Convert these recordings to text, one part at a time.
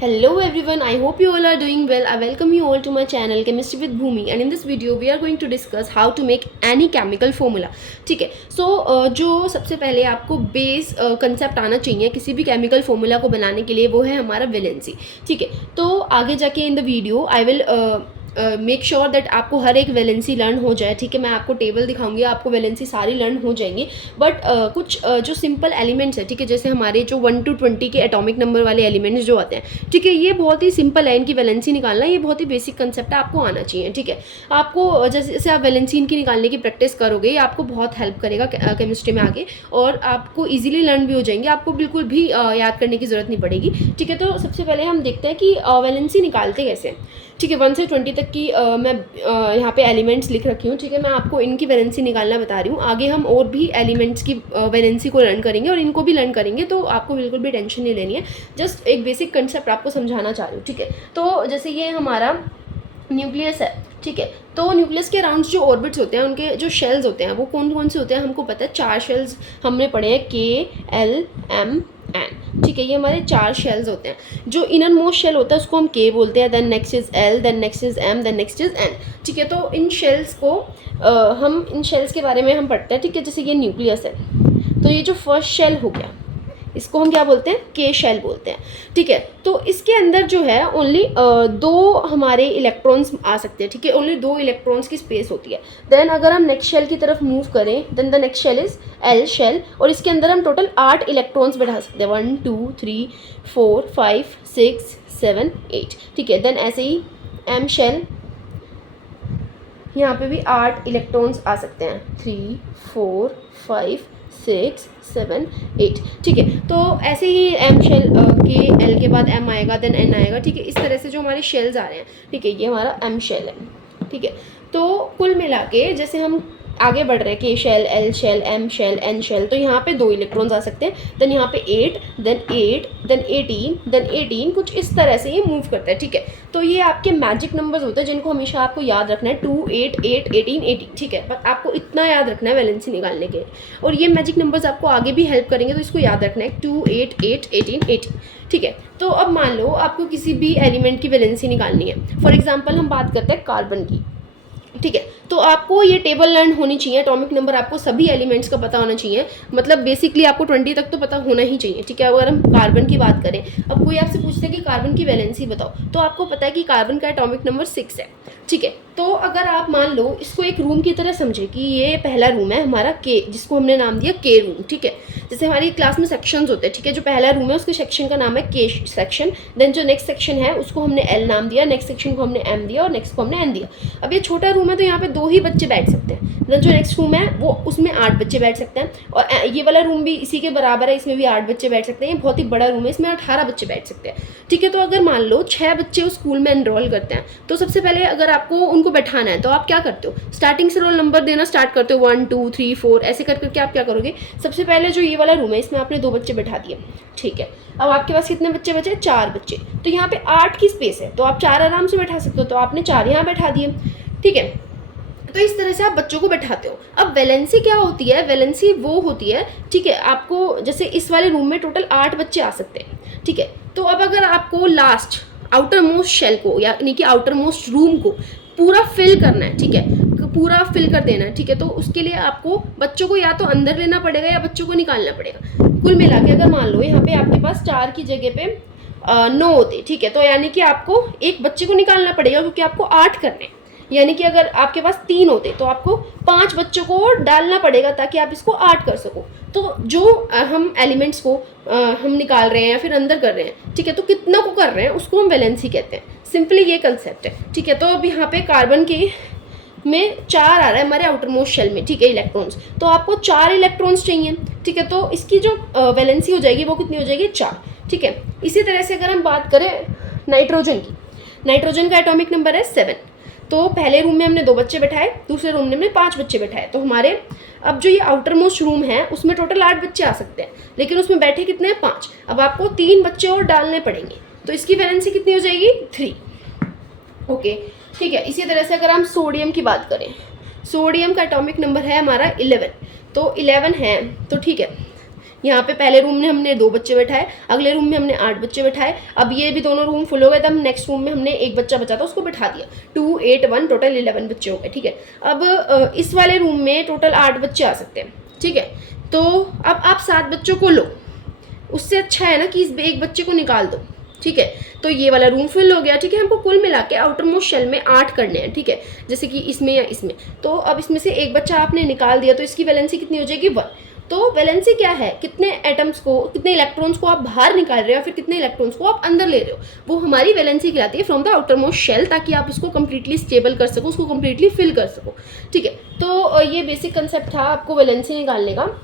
Hello everyone, I hope you all are doing well. I welcome you all to my channel Chemistry with Bhumi, and in this video we are going to discuss how to make any chemical formula. ठीक है, सो जो सबसे पहले आपको base concept आना चाहिए किसी भी केमिकल फॉर्मूला को बनाने के लिए, वो है हमारा वैलेंसी. ठीक है, तो आगे जाके in the video I will make sure that आपको हर एक वैलेंसी लर्न हो जाए. ठीक है, मैं आपको टेबल दिखाऊंगी, आपको वैलेंसी सारी लर्न हो जाएंगी. बट कुछ जो सिंपल एलिमेंट्स है, ठीक है, जैसे हमारे जो 1 to 20 के एटॉमिक नंबर वाले एलिमेंट्स जो आते हैं, ठीक है, ये बहुत ही सिंपल है. इनकी वैलेंसी निकालना ये बहुत ही बेसिक कंसेप्ट है, आपको आना चाहिए. ठीक है, आपको जैसे आप वैलेंसी इनकी निकालने की प्रैक्टिस करोगे, ये आपको बहुत हेल्प करेगा केमिस्ट्री में आगे, और आपको ईजिली लर्न भी हो जाएंगे. आपको बिल्कुल भी याद करने की ज़रूरत नहीं पड़ेगी. ठीक है, तो सबसे पहले हम देखते हैं कि वैलेंसी निकालते कैसे. ठीक है, 1 से 20 तक की मैं यहाँ पे एलिमेंट्स लिख रखी हूँ. ठीक है, मैं आपको इनकी वैलेंसी निकालना बता रही हूँ. आगे हम और भी एलिमेंट्स की वैलेंसी को लर्न करेंगे और इनको भी लर्न करेंगे, तो आपको बिल्कुल भी टेंशन नहीं लेनी है. जस्ट एक बेसिक कंसेप्ट आपको समझाना चाह रही हूँ. ठीक है, तो जैसे ये हमारा न्यूक्लियस है. ठीक है, तो न्यूक्लियस के अराउंड जो ऑर्बिट्स होते हैं, उनके जो शेल्स होते हैं वो कौन कौन से होते हैं हमको पता है. 4 शेल्स हमने पढ़े हैं, K, L, M, N. ठीक है, ये हमारे 4 शेल्स होते हैं. जो इनर मोस्ट शेल होता है उसको हम K बोलते हैं, then next is L, then next is M, then next is N. ठीक है, तो इन शेल्स को हम इन शेल्स के बारे में हम पढ़ते हैं. ठीक है, जैसे ये न्यूक्लियस है, तो ये जो फर्स्ट शेल हो गया इसको हम क्या बोलते हैं, के शेल बोलते हैं. ठीक है, तो इसके अंदर जो है ओनली 2 हमारे इलेक्ट्रॉन्स आ सकते हैं. ठीक है, ओनली 2 इलेक्ट्रॉन्स की स्पेस होती है. देन अगर हम नेक्स्ट शेल की तरफ मूव करें, then the next shell is L shell, और इसके अंदर हम टोटल 8 इलेक्ट्रॉन्स बैठा सकते हैं. 1 2 3 4 5 6 7 8. ठीक है, देन ऐसे ही एम शेल, यहाँ पे भी 8 इलेक्ट्रॉन्स आ सकते हैं. 3 4 5 6 7 8. ठीक है, तो ऐसे ही एम शेल के एल के बाद एम आएगा, देन एन आएगा. ठीक है, इस तरह से जो हमारे शेल्स आ रहे हैं. ठीक है, ये हमारा एम शेल है. ठीक है, तो कुल मिला के जैसे हम आगे बढ़ रहे हैं, K shell, L shell, M shell, N shell, तो यहाँ पे 2 इलेक्ट्रॉन्स आ सकते हैं. देन यहाँ पे 8, देन 8, देन 18, देन 18, कुछ इस तरह से ये मूव करता है. ठीक है, तो ये आपके मैजिक नंबर्स होते हैं जिनको हमेशा आपको याद रखना है. 2 8 8 18 18. ठीक है, बस आपको इतना याद रखना है वैलेंसी निकालने के, और ये मैजिक नंबर्स आपको आगे भी हेल्प करेंगे, तो इसको याद रखना है. 2 8 8 18 18. ठीक है, तो अब मान लो आपको किसी भी एलिमेंट की वैलेंसी निकालनी है. फॉर एग्जाम्पल हम बात करते हैं कार्बन की. ठीक है, तो आपको ये टेबल लर्न होनी चाहिए. एटॉमिक नंबर आपको सभी एलिमेंट्स का पता होना चाहिए. मतलब बेसिकली आपको 20 तक तो पता होना ही चाहिए. ठीक है, अगर हम कार्बन की बात करें, अब कोई आपसे पूछते हैं कि कार्बन की वैलेंसी बताओ, तो आपको पता है कि कार्बन का एटॉमिक नंबर 6 है. ठीक है, तो अगर आप मान लो इसको एक रूम की तरह समझे कि ये पहला रूम है हमारा के, जिसको हमने नाम दिया के रूम. ठीक है, जैसे हमारी क्लास में सेक्शंस होते हैं. ठीक है, जो पहला रूम है उसके सेक्शन का नाम है के सेक्शन. देन जो नेक्स्ट सेक्शन है उसको हमने एल नाम दिया, नेक्स्ट सेक्शन को हमने एम दिया, और नेक्स्ट को हमने एन दिया. अब ये छोटा रूम है तो यहाँ पे 2 ही बच्चे बैठ सकते हैं. देन जो नेक्स्ट रूम है वो उसमें 8 बच्चे बैठ सकते हैं, और ये वाला रूम भी इसी के बराबर है, इसमें भी 8 बच्चे बैठ सकते हैं. ये बहुत ही बड़ा रूम है, इसमें 18 बच्चे बैठ सकते हैं. ठीक है, तो अगर मान लो 6 बच्चे उस स्कूल में एनरोल करते हैं, तो सबसे पहले अगर आपको उनको बैठाना है तो आप क्या करते हो, स्टार्टिंग से रोल नंबर देना स्टार्ट करते हो. 1 2 3 4 ऐसे कर करके आप क्या करोगे, सबसे पहले जो ये वाला रूम है इसमें आपने 2 बच्चे बैठा दिए. ठीक है, अब आपके पास कितने बच्चे बचे, 4 बच्चे. तो यहाँ पे 8 की स्पेस है, तो आप 4 आराम से बैठा सकते हो, तो आपने 4 यहाँ बैठा दिए. ठीक है, तो इस तरह से आप बच्चों को बैठाते हो. अब वैलेंसी क्या होती है, वैलेंसी वो होती है, ठीक है, आपको जैसे इस वाले रूम में टोटल 8 बच्चे आ सकते हैं. ठीक है, तो अब अगर आपको लास्ट आउटर मोस्ट शेल को, यानी कि आउटर मोस्ट रूम को पूरा फिल करना है, ठीक है, पूरा फिल कर देना है. ठीक है, तो उसके लिए आपको बच्चों को या तो अंदर लेना पड़ेगा या बच्चों को निकालना पड़ेगा. कुल मिला के अगर मान लो यहाँ पे आपके पास 4 की जगह पे 9 होते. ठीक है, तो यानी कि आपको एक बच्चे को निकालना पड़ेगा, क्योंकि आपको 8 करने. यानी कि अगर आपके पास 3 होते तो आपको 5 बच्चों को डालना पड़ेगा ताकि आप इसको 8 कर सको. तो जो हम एलिमेंट्स को हम निकाल रहे हैं या फिर अंदर कर रहे हैं, ठीक है, तो कितना को कर रहे हैं उसको हम वैलेंसी कहते हैं. सिंपली ये कंसेप्ट है. ठीक है, तो अब यहाँ पे कार्बन के में 4 आ रहा है हमारे आउटर मोस्ट शेल में. ठीक है, इलेक्ट्रॉन्स, तो आपको 4 इलेक्ट्रॉन्स चाहिए. ठीक है, तो इसकी जो वैलेंसी हो जाएगी वो कितनी हो जाएगी, 4. ठीक है, इसी तरह से अगर हम बात करें नाइट्रोजन की, नाइट्रोजन का एटॉमिक नंबर है 7. तो पहले रूम में हमने 2 बच्चे बैठाए, दूसरे रूम में हमने 5 बच्चे बैठाए. तो हमारे अब जो ये आउटर मोस्ट रूम है उसमें टोटल 8 बच्चे आ सकते हैं, लेकिन उसमें बैठे कितने हैं, 5. अब आपको 3 बच्चे और डालने पड़ेंगे, तो इसकी वैलेंसी कितनी हो जाएगी, 3. ओके, ठीक है, इसी तरह से अगर हम सोडियम की बात करें, सोडियम का एटॉमिक नंबर है हमारा 11. तो 11 है, तो ठीक है, यहाँ पे पहले रूम में हमने 2 बच्चे बैठाए, अगले रूम में हमने 8 बच्चे बैठाए, अब ये भी दोनों रूम फुल हो गए, तब नेक्स्ट रूम में हमने एक बच्चा बचा था उसको बैठा दिया, 2 8 1 टोटल 11 बच्चे हो गए, ठीक है। अब इस वाले रूम में टोटल 8 बच्चे आ सकते हैं, ठीक है। तो अब आप 7 बच्चों को लो, उससे अच्छा है ना कि इस एक बच्चे को निकाल दो, ठीक है। तो ये वाला रूम फिल हो गया, ठीक है। हमको कुल मिला के आउटर मोस्ट शेल में 8 करने हैं, ठीक है, जैसे कि इसमें या इसमें। तो अब इसमें से एक बच्चा आपने निकाल दिया, तो इसकी वैलेंसी कितनी हो जाएगी 1। तो वैलेंसी क्या है, कितने एटम्स को, कितने इलेक्ट्रॉन्स को आप बाहर निकाल रहे हो, फिर कितने इलेक्ट्रॉन्स को आप अंदर ले रहे हो, वो हमारी वैलेंसी कहलाती है from the outermost shell, ताकि आप उसको कंप्लीटली स्टेबल कर सको, उसको कंप्लीटली फिल कर सको, ठीक है। तो ये बेसिक कंसेप्ट था आपको वैलेंसी निकालने का।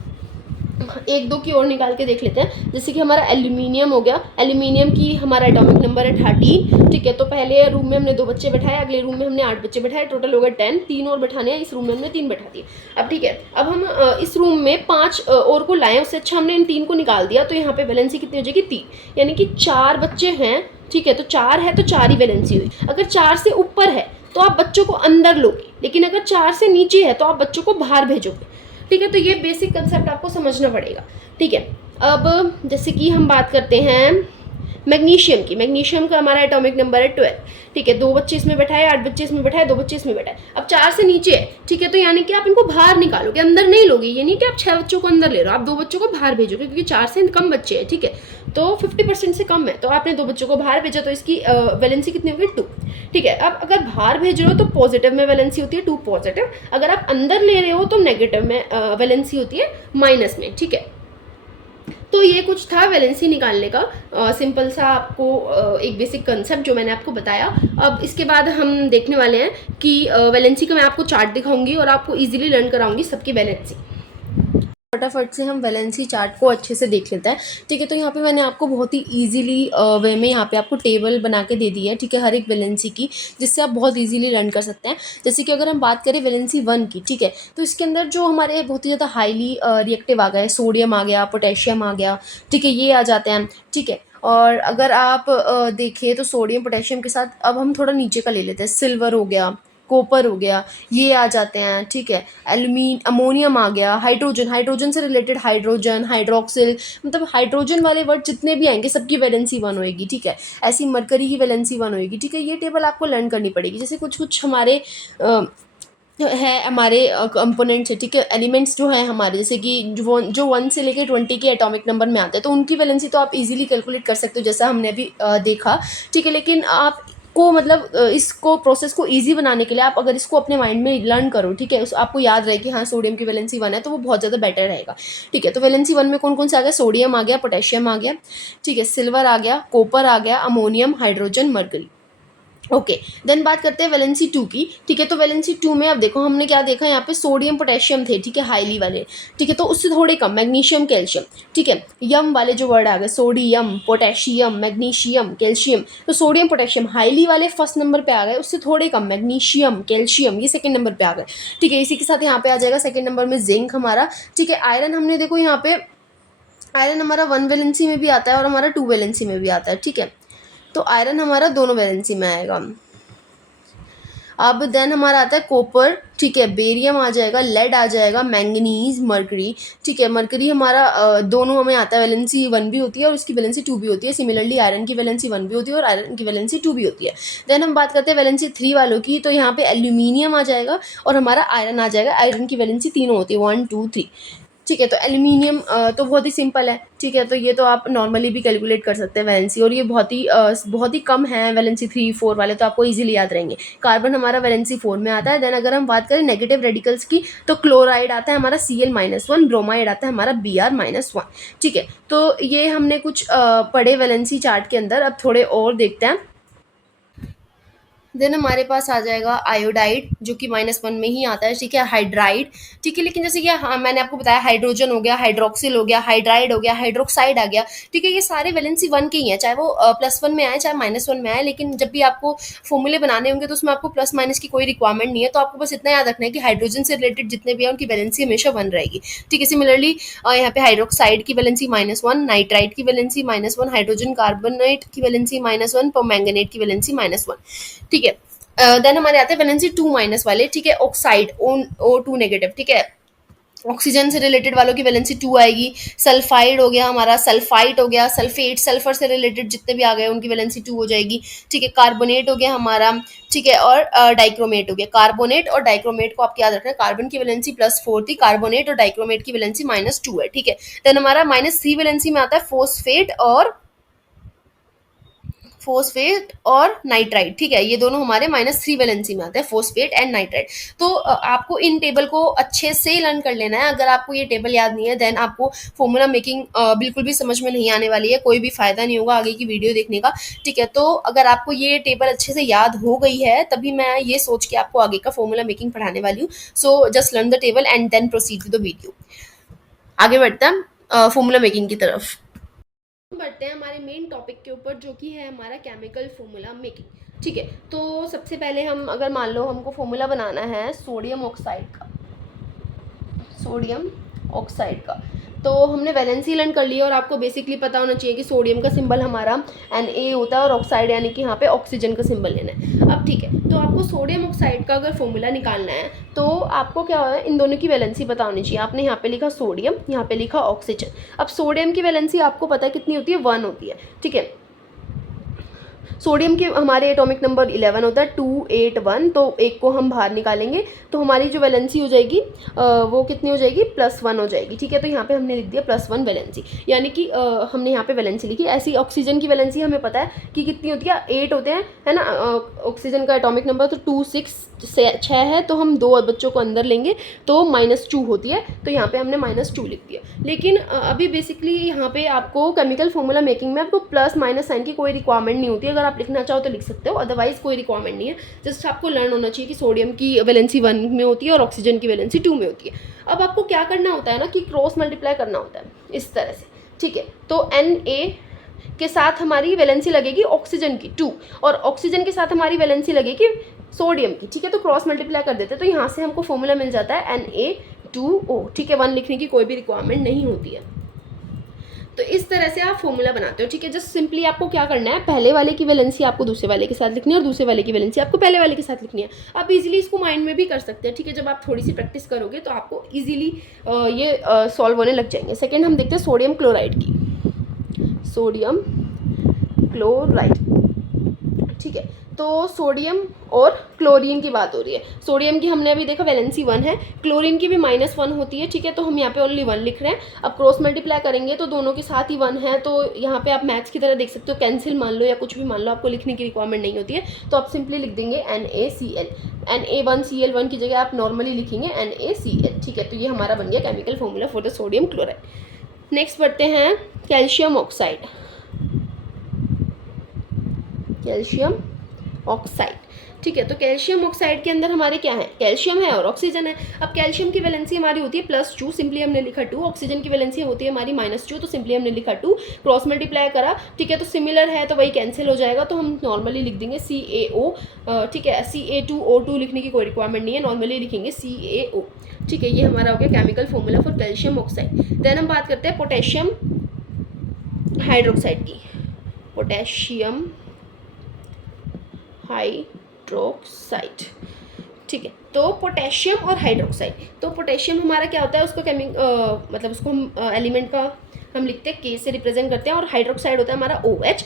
एक दो की और निकाल के देख लेते हैं, जैसे कि हमारा एल्यूमिनियम हो गया, एल्यूमिनियम की हमारा एटॉमिक नंबर है 13, ठीक है। तो पहले रूम में हमने 2 बच्चे बैठाए, अगले रूम में हमने 8 बच्चे बैठाए, टोटल हो गए 10, 3 और बैठाने हैं, इस रूम में हमने 3 बैठा दिए। अब ठीक है, अब हम इस रूम में 5 और को लाएं, उससे अच्छा हमने इन 3 को निकाल दिया, तो यहाँ पे वैलेंसी कितनी हो जाएगी 3, यानी कि 4 बच्चे हैं, ठीक है। तो 4 है तो 4 ही वैलेंसी हुई। अगर 4 से ऊपर है तो आप बच्चों को अंदर लोगे, लेकिन अगर 4 से नीचे है तो आप बच्चों को बाहर भेजोगे, ठीक है। तो ये बेसिक कंसेप्ट आपको समझना पड़ेगा, ठीक है। अब जैसे कि हम बात करते हैं मैग्नीशियम की, मैग्नीशियम का हमारा एटॉमिक नंबर है 12, ठीक है। 2 बच्चे इसमें बैठाए, 8 बच्चे इसमें बैठाए, 2 बच्चे इसमें बैठाए। अब 4 से नीचे है, ठीक है, तो यानी कि आप इनको बाहर निकालोगे, अंदर नहीं लोगे। ये नहीं कि आप 6 बच्चों को अंदर ले रहे हो, आप 2 बच्चों को बाहर भेजोगे, क्योंकि 4 से कम बच्चे हैं, ठीक है। तो 50% से कम है, तो आपने 2 बच्चों को बाहर भेजा, तो इसकी वैलेंसी कितनी होगी 2, ठीक है। अब अगर बाहर भेज रहे हो तो पॉजिटिव में वैलेंसी होती है 2 पॉजिटिव, अगर आप अंदर ले रहे हो तो नेगेटिव में वैलेंसी होती है माइनस में, ठीक है। तो ये कुछ था वैलेंसी निकालने का, सिंपल सा आपको एक बेसिक कंसेप्ट जो मैंने आपको बताया। अब इसके बाद हम देखने वाले हैं कि वैलेंसी का मैं आपको चार्ट दिखाऊंगी और आपको इजीली लर्न कराऊंगी सबकी वैलेंसी। फटाफट से हम वैलेंसी चार्ट को अच्छे से देख लेते हैं, ठीक है। तो यहाँ पे मैंने आपको बहुत ही इजीली वे में यहाँ पे आपको टेबल बना के दे दी है, ठीक है, हर एक वैलेंसी की, जिससे आप बहुत इजीली लर्न कर सकते हैं। जैसे कि अगर हम बात करें वैलेंसी 1 की, ठीक है, तो इसके अंदर जो हमारे बहुत ही ज़्यादा हाईली रिएक्टिव आ गए, सोडियम आ गया, पोटेशियम आ गया, ठीक है, ये आ जाते हैं, ठीक है। और अगर आप देखें तो सोडियम पोटेशियम के साथ अब हम थोड़ा नीचे का ले लेते हैं, सिल्वर हो गया, कॉपर हो गया, ये आ जाते हैं, ठीक है। अमोनियम आ गया, हाइड्रोजन, हाइड्रोजन से रिलेटेड हाइड्रोजन, हाइड्रोक्सिल, मतलब हाइड्रोजन वाले वर्ड जितने भी आएंगे सबकी वैलेंसी 1 होएगी, ठीक है। ऐसी मरकरी की वैलेंसी 1 होएगी, ठीक है। ये टेबल आपको लर्न करनी पड़ेगी। जैसे कुछ कुछ हमारे है हमारे कंपोनेंट्स है, ठीक है, एलिमेंट्स जो हैं हमारे, जैसे कि जो 1 से लेके 20 के एटॉमिक नंबर में आते हैं, तो उनकी वैलेंसी तो आप इजीली कैलकुलेट कर सकते हो, जैसा हमने अभी देखा, ठीक है। लेकिन आप को मतलब इसको प्रोसेस को इजी बनाने के लिए आप अगर इसको अपने माइंड में लर्न करो, ठीक है, उस आपको याद रहे कि हाँ सोडियम की वैलेंसी 1 है, तो वो बहुत ज़्यादा बेटर रहेगा, ठीक है। तो वैलेंसी 1 में कौन कौन से आ गया, सोडियम आ गया, पोटेशियम आ गया, ठीक है, सिल्वर आ गया, कॉपर आ गया, ammonium, hydrogen, mercury. Okay, then बात करते हैं वैलेंसी 2 की, ठीक है। तो वैलेंसी 2 में अब देखो हमने क्या देखा, यहाँ पे सोडियम पोटेशियम थे, ठीक है, हाईली वाले, ठीक है। तो उससे थोड़े कम मैग्नीशियम, कैल्शियम, ठीक है। यम वाले जो वर्ड आ गए, सोडियम, पोटेशियम, मैग्नीशियम, कैल्शियम, तो सोडियम पोटेशियम हाईली वाले फर्स्ट नंबर पे आ गए, उससे थोड़े कम मैग्नीशियम, कैल्शियम, ये सेकंड नंबर पे आ गए, ठीक है। इसी के साथ यहाँ पे आ जाएगा सेकंड नंबर में जिंक हमारा, ठीक है। आयरन हमने देखो यहाँ पे, आयरन हमारा 1 वैलेंसी में भी आता है और हमारा 2 वैलेंसी में भी आता है, ठीक है। तो आयरन हमारा दोनों वैलेंसी में आएगा। अब देन हमारा आता है कॉपर, ठीक है, बेरियम आ जाएगा, लेड आ जाएगा, मैंगनीज, मरकरी, ठीक है। मरकरी हमारा दोनों में आता है, वैलेंसी 1 भी होती है और उसकी वैलेंसी 2 भी होती है। सिमिलरली आयरन की वैलेंसी 1 भी होती है और आयरन की वैलेंसी 2 भी होती है। देन हम बात करते हैं वैलेंसी 3 वालों की, तो यहाँ पे एल्यूमिनियम आ जाएगा और हमारा आयरन आ जाएगा। आयरन की वैलेंसी तीनों होती है, 1 2 3, ठीक है। तो एल्यूमिनियम तो बहुत ही सिंपल है, ठीक है। तो ये तो आप नॉर्मली भी कैलकुलेट कर सकते हैं वैलेंसी, और ये बहुत ही कम है वैलेंसी 3 4 वाले, तो आपको इजीली याद रहेंगे। कार्बन हमारा वैलेंसी 4 में आता है। देन अगर हम बात करें नेगेटिव रेडिकल्स की, तो क्लोराइड आता है हमारा Cl-1, ब्रोमाइड आता है हमारा Br-1, ठीक है। तो ये हमने कुछ पढ़े वैलेंसी चार्ट के अंदर। अब थोड़े और देखते हैं। देन हमारे पास आ जाएगा आयोडाइड, जो कि -1 में ही आता है, ठीक है। हाइड्राइड, ठीक है। लेकिन जैसे कि हाँ मैंने आपको बताया, हाइड्रोजन हो गया, हाइड्रोक्सिल हो गया, हाइड्राइड हो गया, हाइड्रोक्साइड आ गया, ठीक है। ये सारे वैलेंसी 1 के ही हैं, चाहे वो +1 में आए चाहे -1 में आए। लेकिन जब भी आपको फॉर्मूले बनाने होंगे तो उसमें आपको प्लस माइनस की कोई रिक्वायरमेंट नहीं है। तो आपको बस इतना याद रखना है कि हाइड्रोजन से रिलेटेड जितने भी हैं उनकी वैलेंसी हमेशा 1 रहेगी, ठीक है। सिमिलरली यहाँ पे हाइड्रोक्साइड की वैलेंसी -1, नाइट्राइड की वैलेंसी -1, हाइड्रोजन कार्बोनेट की वैलेंसी -1, परमैंगनेट की वैलेंसी -1, ठीक है। देन हमारे आते हैं वैलेंसी 2- वाले, ठीक है। ऑक्साइड, O2 नेगेटिव, ठीक है। ऑक्सीजन से रिलेटेड वालों की वैलेंसी 2 आएगी। सल्फाइड हो गया हमारा, सल्फाइट हो गया, सल्फेट सल्फर से रिलेटेड जितने भी आ गए उनकी वैलेंसी 2 हो जाएगी। ठीक है, कार्बोनेट हो गया हमारा। ठीक है, और डाइक्रोमेट हो गया। कार्बोनेट और डाइक्रोमेट को आपको याद रखना है, कार्बन की वैलेंसी +4 थी, कार्बोनेट और डाइक्रोमेट की वैलेंसी -2 है। ठीक है, देन हमारा -3 वैलेंसी में आता है फोस्फेट और नाइट्राइट। ठीक है, ये दोनों हमारे -3 वैलेंसी में आते हैं, फोस्फेट एंड नाइट्राइट। तो आपको इन टेबल को अच्छे से लर्न कर लेना है। अगर आपको ये टेबल याद नहीं है देन आपको फॉर्मूला मेकिंग बिल्कुल भी समझ में नहीं आने वाली है, कोई भी फायदा नहीं होगा आगे की वीडियो देखने का। ठीक है, तो अगर आपको ये टेबल अच्छे से याद हो गई है तभी मैं ये सोच के आपको आगे का फॉर्मूला मेकिंग पढ़ाने वाली हूँ। So just learn the table and then proceed to the video. आगे बढ़ते हैं फॉर्मूला मेकिंग की तरफ। बढ़ते हैं हमारे मेन टॉपिक के ऊपर जो कि है हमारा केमिकल फॉर्मूला मेकिंग। ठीक है, तो सबसे पहले हम अगर मान लो हमको फॉर्मूला बनाना है सोडियम ऑक्साइड का, सोडियम ऑक्साइड का, तो हमने वैलेंसी लर्न कर ली और आपको बेसिकली पता होना चाहिए कि सोडियम का सिंबल हमारा Na होता है और ऑक्साइड यानी कि यहाँ पे ऑक्सीजन का सिंबल लेना है। अब ठीक है, तो आपको सोडियम ऑक्साइड का अगर फॉर्मूला निकालना है तो आपको क्या है, इन दोनों की वैलेंसी पता होनी चाहिए। आपने यहाँ पे लिखा सोडियम, यहाँ पे लिखा ऑक्सीजन। अब सोडियम की वैलेंसी आपको पता है कितनी होती है, 1 होती है। ठीक है, सोडियम के हमारे एटॉमिक नंबर 11 होता है, 281, तो एक को हम बाहर निकालेंगे तो हमारी जो वैलेंसी हो जाएगी वो कितनी हो जाएगी, +1 हो जाएगी। ठीक है, तो यहाँ पे हमने लिख दिया +1 वैलेंसी, यानी कि हमने यहाँ पे वैलेंसी लिखी। ऐसी ऑक्सीजन की वैलेंसी हमें पता है कि कितनी होती है, 8 होते हैं, है ना। ऑक्सीजन का एटॉमिक नंबर तो 2 6 है, तो हम 2 बच्चों को अंदर लेंगे तो -2 होती है, तो यहाँ पे हमने -2 लिख दिया। लेकिन अभी बेसिकली यहाँ पे आपको केमिकल फॉर्मूला मेकिंग में आपको प्लस माइनस साइन की कोई रिक्वायरमेंट नहीं होती है। अगर आप लिखना चाहो तो लिख सकते हो, अदरवाइज कोई रिक्वायरमेंट नहीं है। जस्ट आपको लर्न होना चाहिए कि सोडियम की वैलेंसी 1 में होती है और ऑक्सीजन की वैलेंसी 2 में होती है। अब आपको क्या करना होता है ना कि क्रॉस मल्टीप्लाई करना होता है इस तरह से। ठीक है, तो Na के साथ हमारी वैलेंसी लगेगी ऑक्सीजन की 2 और ऑक्सीजन के साथ हमारी वैलेंसी लगेगी सोडियम की। ठीक है, तो क्रॉस मल्टीप्लाई कर देते हैं, तो यहाँ से हमको फॉर्मूला मिल जाता है Na2O। ठीक है, 1 लिखने की कोई भी रिक्वायरमेंट नहीं होती है। तो इस तरह से आप फॉर्मूला बनाते हो। ठीक है, जस्ट सिंपली आपको क्या करना है, पहले वाले की वैलेंसी आपको दूसरे वाले के साथ लिखनी है और दूसरे वाले की वैलेंसी आपको पहले वाले के साथ लिखनी है। आप इजीली इसको माइंड में भी कर सकते हैं। ठीक है, जब आप थोड़ी सी प्रैक्टिस करोगे तो आपको इजीली ये सॉल्व होने लग जाएंगे। सेकेंड हम देखते हैं सोडियम क्लोराइड की, सोडियम क्लोराइड। ठीक है, तो सोडियम और क्लोरीन की बात हो रही है। सोडियम की हमने अभी देखा वैलेंसी 1 है, क्लोरीन की भी -1 होती है। ठीक है, तो हम यहाँ पे ओनली 1 लिख रहे हैं। अब क्रॉस मल्टीप्लाई करेंगे तो दोनों के साथ ही 1 है, तो यहाँ पे आप मैथ्स की तरह देख सकते हो, कैंसिल मान लो या कुछ भी मान लो, आपको लिखने की रिक्वायरमेंट नहीं होती है। तो आप सिंपली लिख देंगे NaCl, Na1Cl1 की जगह आप नॉर्मली लिखेंगे NaCl। ठीक है, तो ये हमारा बन गया chemical formula for the sodium chloride. Next बढ़ते हैं कैल्शियम ऑक्साइड, कैल्शियम ऑक्साइड। ठीक है, तो कैल्शियम ऑक्साइड के अंदर हमारे क्या है, कैल्शियम है और ऑक्सीजन है। अब कैल्शियम की वैलेंसी हमारी होती है +2, सिंपली हमने लिखा 2। ऑक्सीजन की वैलेंसी होती है हमारी -2, तो सिंपली हमने लिखा 2। क्रॉस मल्टीप्लाई करा, ठीक है, तो सिमिलर है तो वही कैंसिल हो जाएगा, तो हम नॉर्मली लिख देंगे CaO। ठीक है, Ca2O2 लिखने की कोई रिक्वायरमेंट नहीं है, नॉर्मली लिखेंगे CaO। ठीक है, ये हमारा हो गया chemical formula for calcium oxide. Then हम बात करते हैं पोटेशियम हाइड्रोक्साइड की, पोटेशियम हाइड्रोक्साइड। ठीक है, तो पोटेशियम और हाइड्रोक्साइड, तो पोटेशियम हमारा क्या होता है, उसको मतलब उसको हम एलिमेंट का हम लिखते हैं K से रिप्रेजेंट करते हैं, और हाइड्रोक्साइड होता है हमारा OH।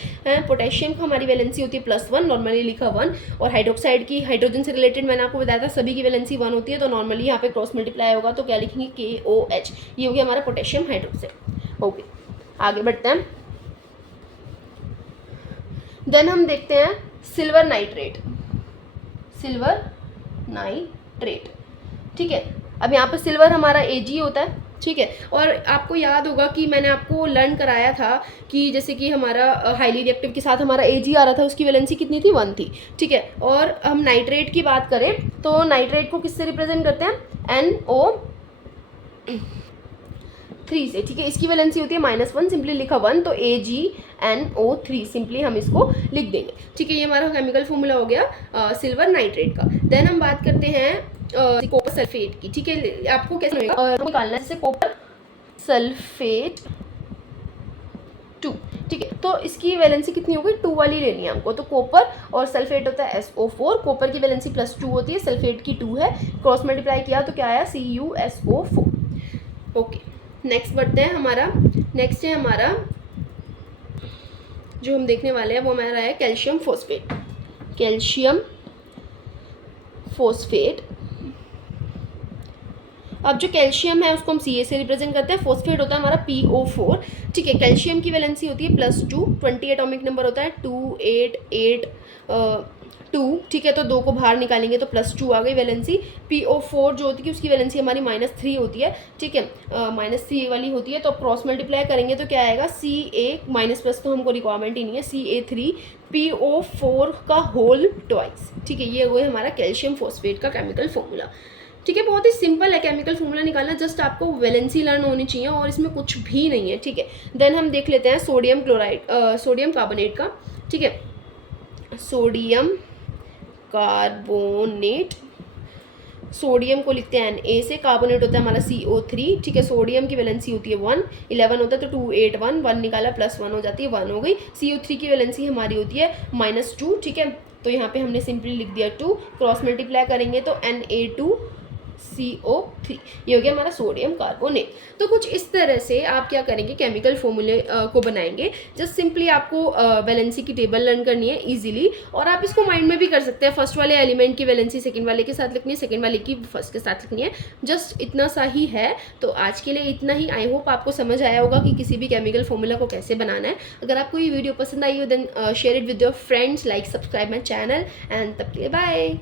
पोटेशियम को हमारी वैलेंसी होती है +1, नॉर्मली लिखा 1, और हाइड्रोक्साइड की हाइड्रोजन से रिलेटेड मैंने आपको बताया था सभी की वैलेंसी 1 होती है, तो नॉर्मली यहाँ पे क्रॉस मल्टीप्लाई होगा तो क्या लिखेंगे KOH। ये हो गया हमारा पोटेशियम हाइड्रोक्साइड। ओके, आगे बढ़ते हैं। देन हम देखते हैं सिल्वर नाइट्रेट, सिल्वर नाइट्रेट। ठीक है, अब यहाँ पर सिल्वर हमारा Ag होता है। ठीक है, और आपको याद होगा कि मैंने आपको लर्न कराया था कि जैसे कि हमारा हाईली रिएक्टिव के साथ हमारा Ag आ रहा था, उसकी वैलेंसी कितनी थी, 1 थी। ठीक है, और हम नाइट्रेट की बात करें तो नाइट्रेट को किससे रिप्रेजेंट करते हैं, NO3 से। ठीक है, इसकी वैलेंसी होती है -1, सिंपली लिखा 1, तो AgNO3 सिंपली हम इसको लिख देंगे। ठीक है, ये हमारा केमिकल फॉर्मूला हो गया सिल्वर नाइट्रेट का। देन हम बात करते हैं कॉपर सल्फेट की। ठीक है, आपको कैसे निकालना है, जैसे कॉपर सल्फेट 2। ठीक है, तो इसकी वैलेंसी कितनी होगी, 2 वाली लेनी है हमको। तो कॉपर और सल्फेट होता है SO4, कॉपर की वैलेंसी +2 होती है, सल्फेट की 2 है, क्रॉस मल्टीप्लाई किया तो क्या आया CuSO4। ओके, नेक्स्ट बढ़ते हैं। नेक्स्ट है हमारा जो हम देखने वाले हैं वो हमारा है कैल्शियम फोस्फेट। कैल्शियम फोस्फेट, अब जो कैल्शियम है उसको हम Ca से रिप्रेजेंट करते हैं, फोस्फेट होता है हमारा PO4। ठीक है, कैल्शियम की वैलेंसी होती है +2, 20 एटॉमिक नंबर होता है, 2 8 8 2। ठीक है, तो 2 को बाहर निकालेंगे तो +2 आ गई वैलेंसी। PO4 जो होती है उसकी वैलेंसी हमारी -3 होती है। ठीक है, -3 वाली होती है, तो क्रॉस मल्टीप्लाई करेंगे तो क्या आएगा, Ca माइनस प्लस तो हमको रिक्वायरमेंट ही नहीं है, Ca3 PO4 का होल ट्वाइस। ठीक है, ये वो है हमारा कैल्शियम फॉस्फेट का केमिकल फॉर्मूला। ठीक है, बहुत ही सिंपल है केमिकल फॉर्मूला निकालना, जस्ट आपको वैलेंसी लर्न होनी चाहिए और इसमें कुछ भी नहीं है। ठीक है, देन हम देख लेते हैं सोडियम क्लोराइड, सोडियम कार्बोनेट का। ठीक है, सोडियम कार्बोनेट, सोडियम को लिखते हैं Na से, कार्बोनेट होता है हमारा CO3। ठीक है, सोडियम की वैलेंसी होती है 1, 11 होता है तो 2 8 1, 1 निकाला +1 हो जाती है, 1 हो गई। CO3 की वैलेंसी हमारी होती है -2। ठीक है, तो यहाँ पे हमने सिंपली लिख दिया 2, क्रॉस मल्टीप्लाई करेंगे तो Na2CO3, ये हो गया हमारा सोडियम कार्बोनेट। तो कुछ इस तरह से आप क्या करेंगे, केमिकल फॉर्मूले को बनाएंगे। जस्ट सिंपली आपको वैलेंसी की टेबल लर्न करनी है इजीली, और आप इसको माइंड में भी कर सकते हैं। फर्स्ट वाले एलिमेंट की वैलेंसी सेकंड वाले के साथ लिखनी है, सेकंड वाले की फर्स्ट के साथ लिखनी है, जस्ट इतना सा ही है। तो आज के लिए इतना ही। आई होप आपको समझ आया होगा कि किसी भी केमिकल फॉर्मूला को कैसे बनाना है। अगर आपको ये वीडियो पसंद आई हो then share it with your friends, like subscribe my channel, and तब के लिए बाय।